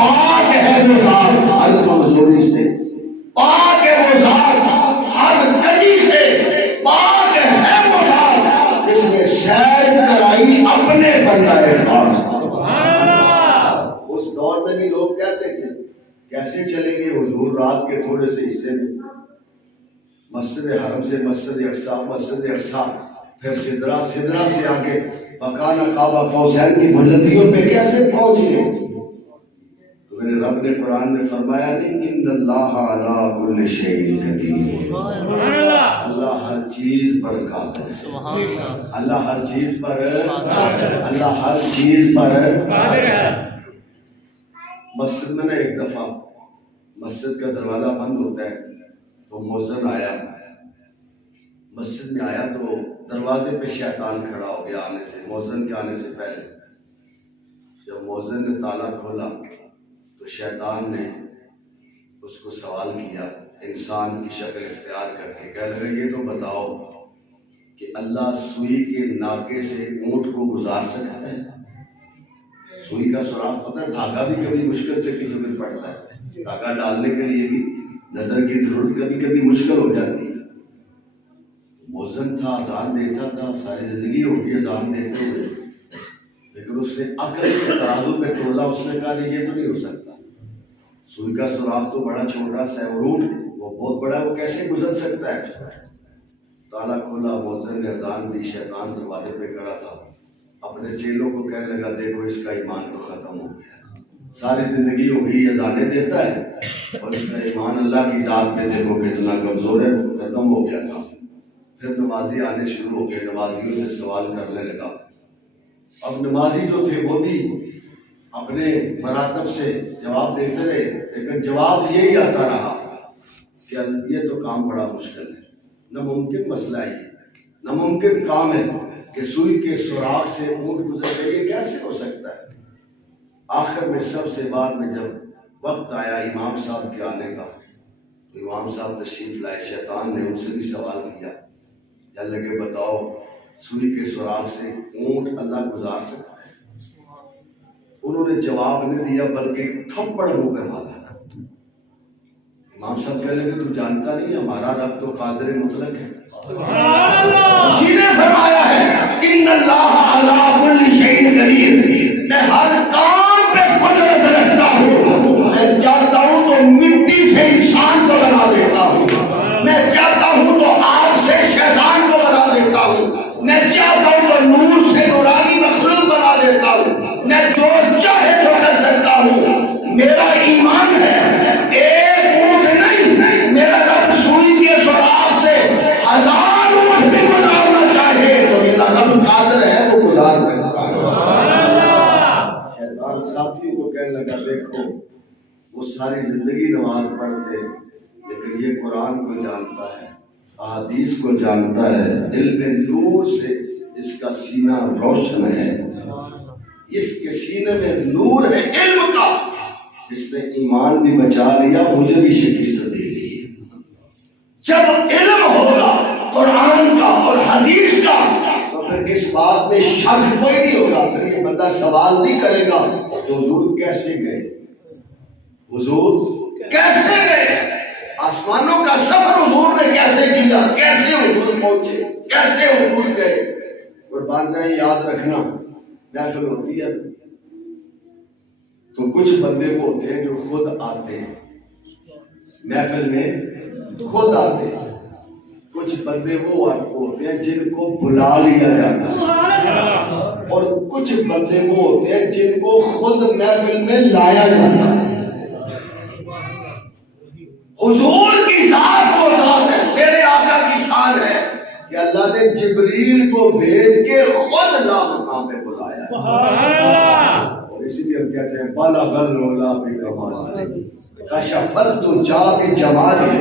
پاک ہے وہ ذات ہر کمزوری سے، پاک ہے وہ ذات ہر کمی سے، پاک ہے وہ ذات جس نے سیر کرائی اپنے بندہ خاص۔ اس دور میں بھی لوگ کہتے تھے کیسے چلیں گے حضور رات کے تھوڑے سے حصے میں مسجد حرم سے مسجد اقصی، مسجد اقصی پھر سدرہ، سدرہ سے آگے مکانہ کعبہ قوسین کی بلندیوں پہ کیسے پہنچ گئے؟ تو میرے رب نے قرآن میں فرمایا نہیں ان اللہ علی کل شیء قدیر، اللہ ہر چیز پر قادر ہے، اللہ ہر چیز پر، اللہ ہر چیز پر قادر ہے۔ مسجد میں نا ایک دفعہ مسجد کا دروازہ بند ہوتا ہے تو مؤذن آیا، مسجد میں آیا تو دروازے پہ شیطان کھڑا ہو گیا آنے سے، مؤذن کے آنے سے پہلے۔ جب مؤذن نے تالا کھولا تو شیطان نے اس کو سوال کیا انسان کی شکل اختیار کر کے، کہہ لگا یہ تو بتاؤ کہ اللہ سوئی کے ناکے سے اونٹ کو گزار سکتا ہے؟ سوئی کا سراغ پتہ ہے، دھاگا بھی کبھی مشکل سے کسی میں پڑتا ہے، دھاگا ڈالنے کے لیے بھی نظر کی ضرورت کبھی کبھی مشکل ہو جاتی ہے۔ مؤذن تھا، اذان دیتا تھا، ساری زندگی ہو گئی اذان دیتے ہوئے، لیکن اس نے عقل کے ترازو پہ تولا، اس نے کہا نہیں یہ تو نہیں ہو سکتا، سوئی کا سراغ تو بڑا چھوٹا سا ہے، اور وہ بہت بڑا ہے، وہ کیسے گزر سکتا ہے؟ تالا کھولا، مؤذن نے اذان دی، شیطان دروازے پہ کھڑا تھا، اپنے چیلوں کو کہنے لگا دیکھو اس کا ایمان تو ختم ہو گیا، ساری زندگی ہو گئی اذانیں دیتا ہے اور اس کا ایمان اللہ کی ذات پہ دیکھو کتنا کمزور ہے، ختم ہو گیا تھا۔ پھر نمازی آنے شروع ہو گئے، نمازیوں سے سوال کرنے لگا۔ اب نمازی جو تھے وہ بھی اپنے مراتب سے جواب دیتے رہے، لیکن جواب یہی آتا رہا کہ یہ تو کام بڑا مشکل ہے، ناممکن مسئلہ ہے، یہ ناممکن کام ہے کہ سوئی کے سراغ سے اونٹ گزر گئے، یہ کیسے ہو سکتا ہے؟ آخر میں سب سے بعد میں جب وقت آیا امام صاحب کے آنے کا تو امام صاحب تشریف لائے، شیطان نے ان سے بھی سوال کیا، یا لگے بتاؤ سوئی کے سراغ سے اونٹ اللہ گزار سکتا ہے؟ انہوں نے جواب نہیں دیا بلکہ تھپڑ منہ پہ مارا۔ امام صاحب کہنے لگے تو جانتا نہیں ہمارا رب تو قادر مطلق ہے، اسی نے فرمایا ہے ان اللہ علی کل شیء قدیر، میں ہر کام پہ قدرت رکھتا ہوں، میں چاہتا ہوں تو مٹی سے انسان کو بنا دیتا ہوں، میں چاہتا ہوں تو آگ سے شیطان کو بنا دیتا ہوں، میں چاہتا ہوں تو نور سے نورانی مخلوق بنا دیتا ہوں، میں جو چاہے تو کر سکتا ہوں۔ میرا ایمان ہے ایک اونٹ نہیں، میرا رب سوئی کے سراغ سے 1000 اونٹ بھی گزارنا چاہے تو میرا رب قادر ہے، وہ گزار سکتا ہے۔ شیطان ساتھیوں کو کہنے لگا دیکھو وہ ساری زندگی نماز پڑھتے لیکن یہ قرآن کو جانتا ہے، احادیث کو جانتا ہے، علم نور سے اس کا سینہ روشن ہے، اس کے سینے میں نور ہے علم کا، اس نے ایمان بھی بچا لیا، مجھے بھی شکست دے دی۔ جب علم ہوگا قرآن کا اور حدیث کا تو پھر اس بات میں شک کوئی نہیں ہوگا، پھر یہ بندہ سوال نہیں کرے گا کہ حضور کیسے گئے، حضور کیسے گئے، آسمانوں کا سفر حضور نے کیسے کیا، کیسے حضور پہنچے، کیسے حضور گئے۔ اور باتیں یاد رکھنا، محفل ہوتی ہے تو کچھ بندے کو ہوتے ہیں جو خود آتے ہیں محفل میں، خود آتے ہیں، کچھ بندے وہ ہوتے ہیں جن کو بلا لیا جاتا ہے، اور کچھ بندے وہ ہوتے ہیں جن کو خود محفل میں لایا جاتا ہے۔ حضور کی ذات وہ ذات ہے، میرے آقا کی شان ہے کہ اللہ نے جبریل کو بھیج کے خود لامقام پہ بلایا، اور اسی لیے ہم کہتے ہیں بلغ العلا بکمالہ، کشف الدجی بجمالہ،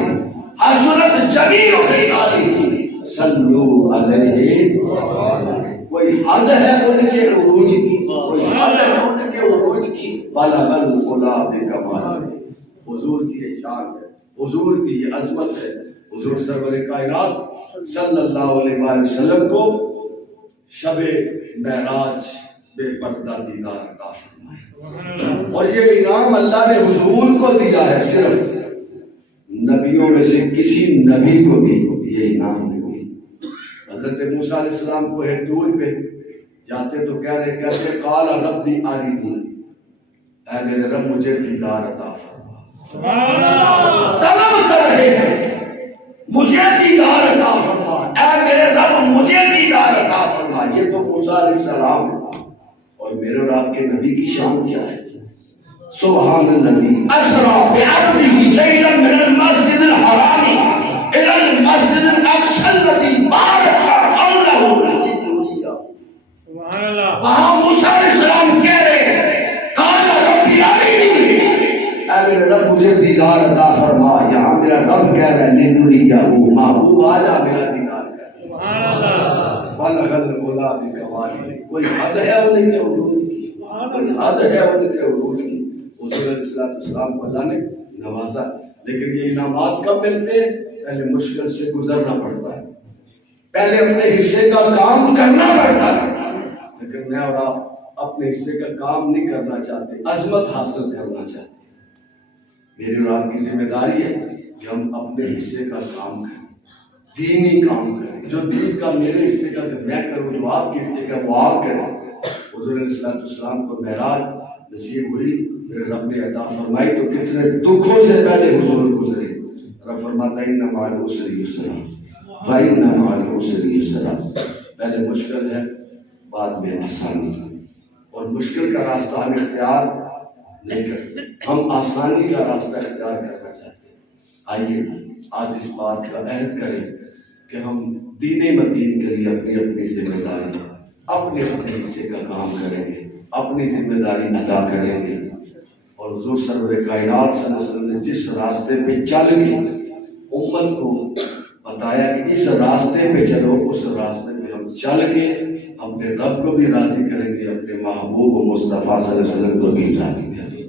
حسنت جمیع خصالہ، صلو علیہ۔ کوئی حد ہے ان کے عروج کی، کوئی حد ہے ان کے عروج کی، بلغ العلا بکمالہ، حضور کی شان ہے، حضور کی یہ عظمت ہے۔ حضور سرور کائنات صلی اللہ علیہ وآلہ وسلم کو شب معراج بے پردہ دیدار عطا فرمائے. اور یہ انعام اللہ نے حضور کو دیا ہے، صرف نبیوں میں سے کسی نبی کو بھی یہ انعام نہیں ہوئی. حضرت موسیٰ علیہ السلام کو ایک دور پہ جاتے تو کہتے قال ربی ارنی، اے میرے رب مجھے دیدار عطا فرما. سبحان اللہ، طلب کر رہے ہیں مجھے دیدار عطا فرما، اے میرے رب مجھے دیدار عطا فرما. یہ تو موسیٰ علیہ السلام ہے، اور میرے اور آپ کے نبی کی شان کیا ہے؟ سبحان الذی اسری بعبدہ لیلا من المسجد الحرام الی المسجد الاقصی الذی بارکنا حولہ لنریہ. سبحان اللہ. وہاں موسیٰ علیہ السلام کہہ رہے ہیں قال ربی ارنی، اے میرے رب مجھے دیدار عطا فرما. یہاں میرا رب کہہ رہا ہے لنریہ، محبوب آجا میرا دیدار کر. سبحان اللہ. بلغ العلا بکمالہ، کوئی حد ہے ان کے عروج کی، کوئی حد ہے ان کے عروج کی. حضور علیہ السلام کو اللہ نے نوازا. لیکن یہ انعامات کب ملتے ہیں؟ پہلے مشکل سے گزرنا پڑتا ہے، پہلے اپنے حصے کا کام کرنا پڑتا ہے. لیکن میں اور آپ اپنے حصے کا کام نہیں کرنا چاہتے، عظمت حاصل کرنا چاہتے. میری اور آپ کی ذمہ داری ہے کہ ہم اپنے حصے کا کام کریں، دینی کام کریں. جو دین کا میرے حصے کا میں کروں، جو آپ کے حصے کا وہ آپ کریں. حضور علیہ السلام کو معراج نصیب ہوئی، میرے رب نے عطا فرمائی تو کتنے دکھوں سے پہلے حضور گزرے. رب فرماتا ہے ان مع العسر یسرا فإن مع العسر یسرا. پہلے مشکل ہے، بعد میں آسانی. اور مشکل کا راستہ ہم اختیار نہیں کرتے، ہم آسانی کا راستہ اختیار کرنا چاہتے ہیں. آئیے آج اس بات کا عہد کریں کہ ہم دین متین کے لیے اپنی اپنی ذمہ داری، اپنے اپنے حصے کا کام کریں گے، اپنی ذمہ داری ادا کریں گے. اور حضور سرور کائنات صلی اللہ علیہ وسلم نے جس راستے پہ چل کے امت کو بتایا کہ اس راستے پہ چلو، اس راستے پہ ہم چل کے اپنے رب کو بھی راضی کریں گے، اپنے محبوب مصطفیٰ صلی اللہ علیہ وسلم کو بھی راضی کریں گے.